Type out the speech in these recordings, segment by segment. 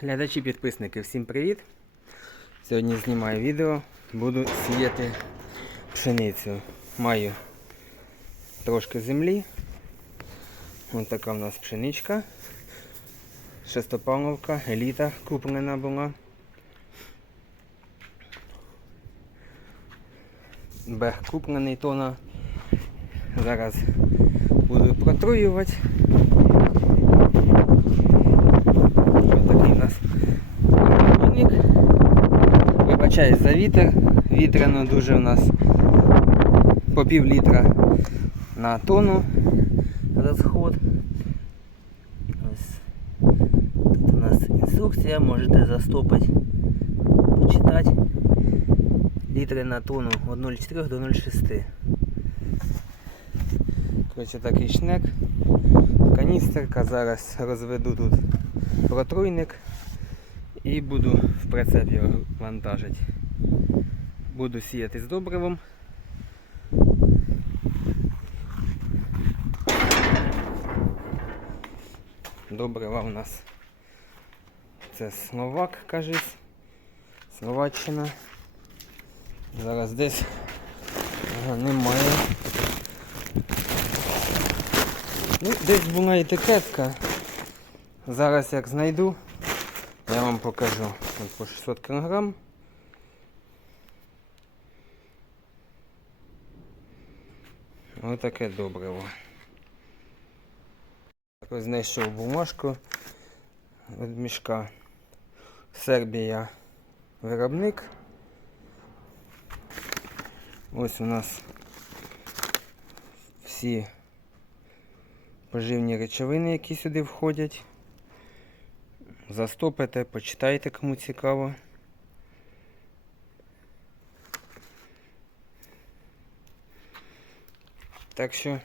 Глядачі, підписники, всім привіт! Сьогодні знімаю відео, буду сіяти пшеницю. Маю трошки землі. Ось така в нас пшеничка. Шестопаловка, еліта куплена була. Бег куплений тона. Зараз буду протруювати. Ось такий у нас розбійник. Вибачаюсь за вітер. Вітряно дуже у нас по пів літра на тонну розход. Ось тут у нас інструкція, можете застопити, почитати. Літри на тонну від 0,4 до 0,6. Коротше, такий шнек. Каністерка. Зараз розведу тут протруйник і буду в прицеп його вантажити. Буду сіяти з добривом. Добрива у нас це Словак, кажись. Словаччина. Зараз десь ага, немає. Ну, десь була етикетка. Зараз як знайду, я вам покажу. По 600 кг. Ось таке добриво. Знайшов бумажку від мішка. Сербія виробник. Ось у нас всі поживні речовини, які сюди входять. Застопите, почитайте, кому цікаво. Так що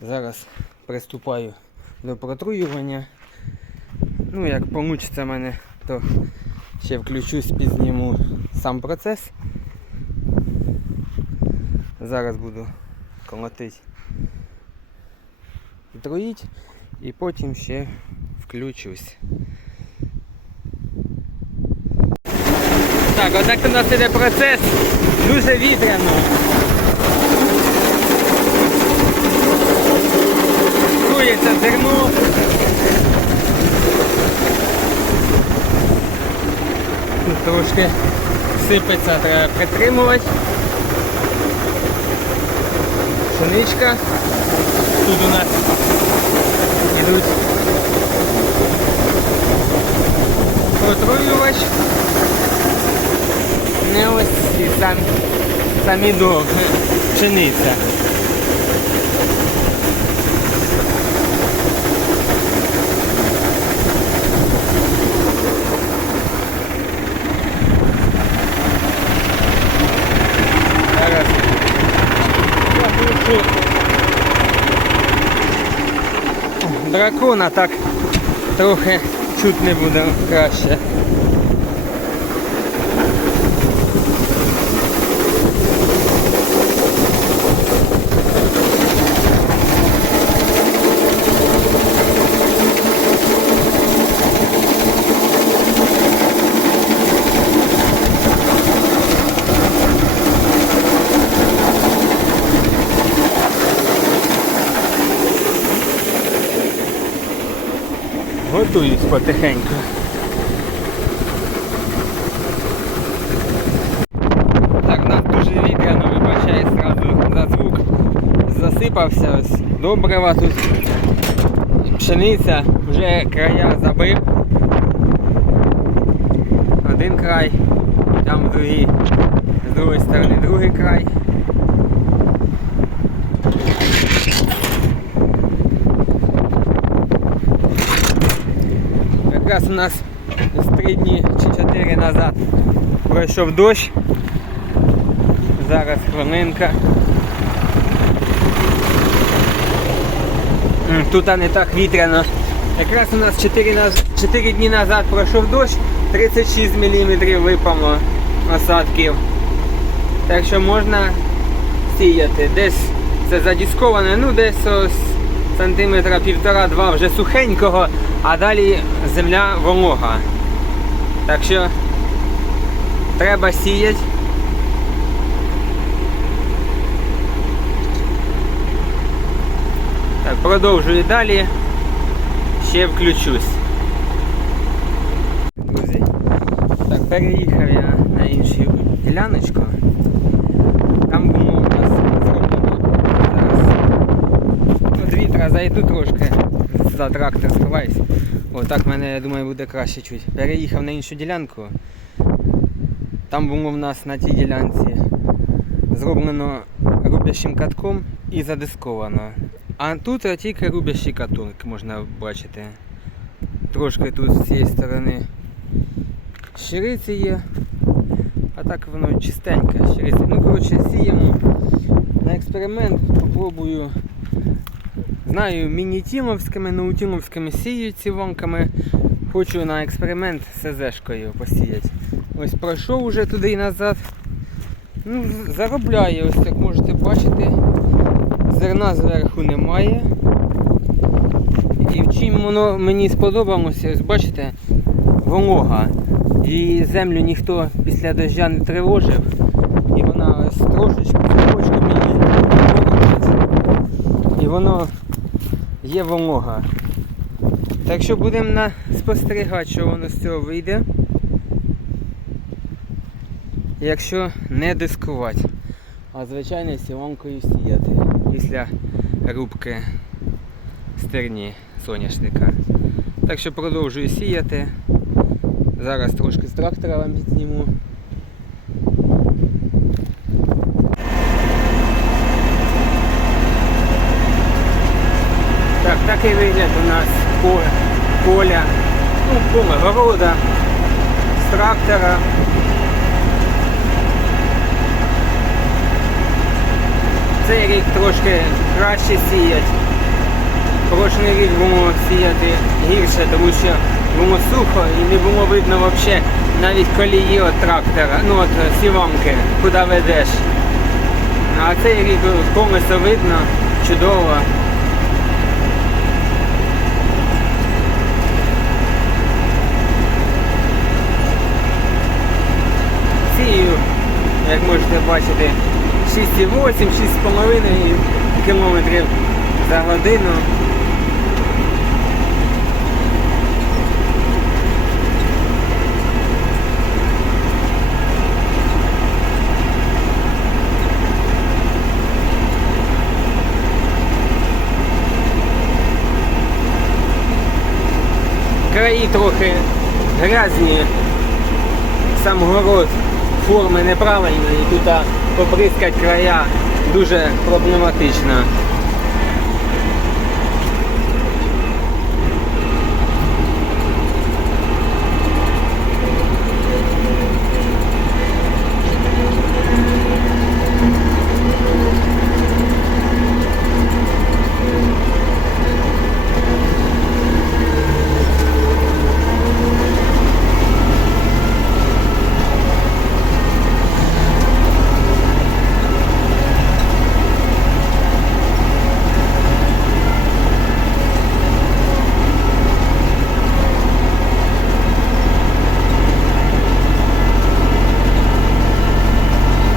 зараз приступаю до протруювання. Ну, як вийде в мене, то ще включусь, підзніму сам процес. Зараз буду колотити троїть і потім ще включусь. Так, отак у нас іде процес дуже вітряно. Трується зерно. Тут трошки сипеться, треба притримувати. Пшеничка. Тут у нас ідуть протруювач. Не ось ці сам, самі до пшениця. Дракона так трохи чуть не буде краще. Готуюсь потихеньку. Так, нас дуже вітряно, вибачаю зразу за звук. Засипався ось. Добрива тут. Пшениця, вже края забив. Один край, там другий, з другої сторони другий край. Якраз у нас з три дні чи чотири назад пройшов дощ. Зараз хвилинка. Тут не так вітряно. Якраз у нас 4, 4 дні назад пройшов дощ, 36 мм випало осадків. Так що можна сіяти. Десь це задісковане, ну десь ось сантиметра півтора-два вже сухенького, а далі земля волога. Так що треба сіяти. Так, продовжую далі. Ще включусь. Друзі. Так, переїхав я на іншу діляночку. Там було у нас зроблено зараз. От вітра зайду трошки, За трактор сховаюсь. Отак мене, я думаю, буде краще чуть. Переїхав на іншу ділянку. Там було в нас на тій ділянці зроблено рубящим катком і задисковано. А тут тільки рубящий катун, як можна бачити. Трошки тут з цієї сторони щириці є. А так воно чистеньке, щириці. Ну, коротше, сіємо на експеримент, попробую. Знаю, міні-тімовськими, ноутімовськими сію ці вонками. Хочу на експеримент СЗшкою посіяти. Ось пройшов уже туди і назад. Ну, з- заробляє, ось як можете бачити. Зерна зверху немає. І в чим воно мені сподобалося, ось бачите, волога. І землю ніхто після дождя не тривожив. І вона ось трошечки її. І воно є волога. Так що будемо спостерігати, що воно з цього вийде. Якщо не дискувати, а звичайно сіланкою сіяти після рубки стерні соняшника. Так що продовжую сіяти. Зараз трошки з трактора вам підзніму. Так, такий вигляд у нас поля, ну, поле города з трактора. Цей рік трошки краще сіять. Прошлий рік було сіяти гірше, тому що було сухо і не було видно взагалі навіть колії від трактора, ну от е, сіванки, куди ведеш. А цей рік колесо видно, чудово. Сію, як можете бачити, 6,8, 6,5 кілометрів за годину. Краї трохи грязні, сам город форми неправильні і тут поприскати края дуже проблематично.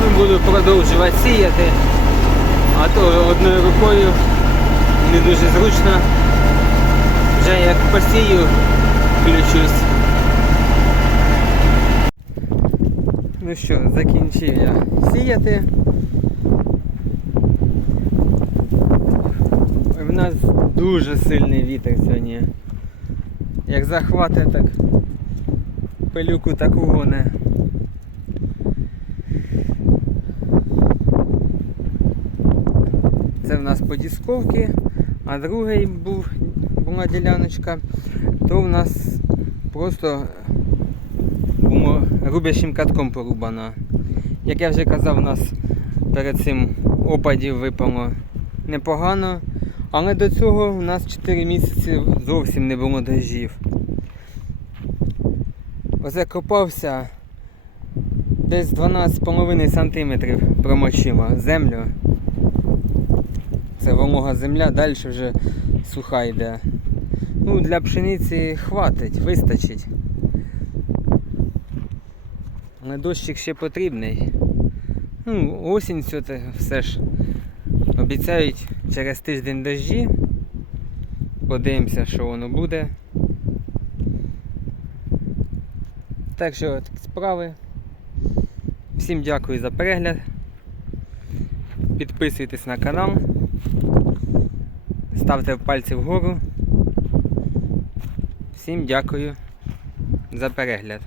Ну, буду продовжувати сіяти, а то одною рукою не дуже зручно. Вже як посію, включусь. Ну що, закінчив я сіяти. В нас дуже сильний вітер сьогодні. Як захвати, так пилюку таку гоне. Це в нас по дисковці, а другий був, була діляночка, то в нас просто рубящим катком порубано. Як я вже казав, у нас перед цим опадів випало непогано, але до цього у нас 4 місяці зовсім не було дощів. Оце копався десь 12,5 см промочило землю. Це волога земля, далі вже суха йде. Ну, для пшениці хватить, вистачить. Але дощик ще потрібний. Ну, осінь все, те- все ж обіцяють через тиждень дощі. Подивимося, що воно буде. Так що такі справи. Всім дякую за перегляд. Підписуйтесь на канал. Ставте пальці вгору. Всім дякую за перегляд.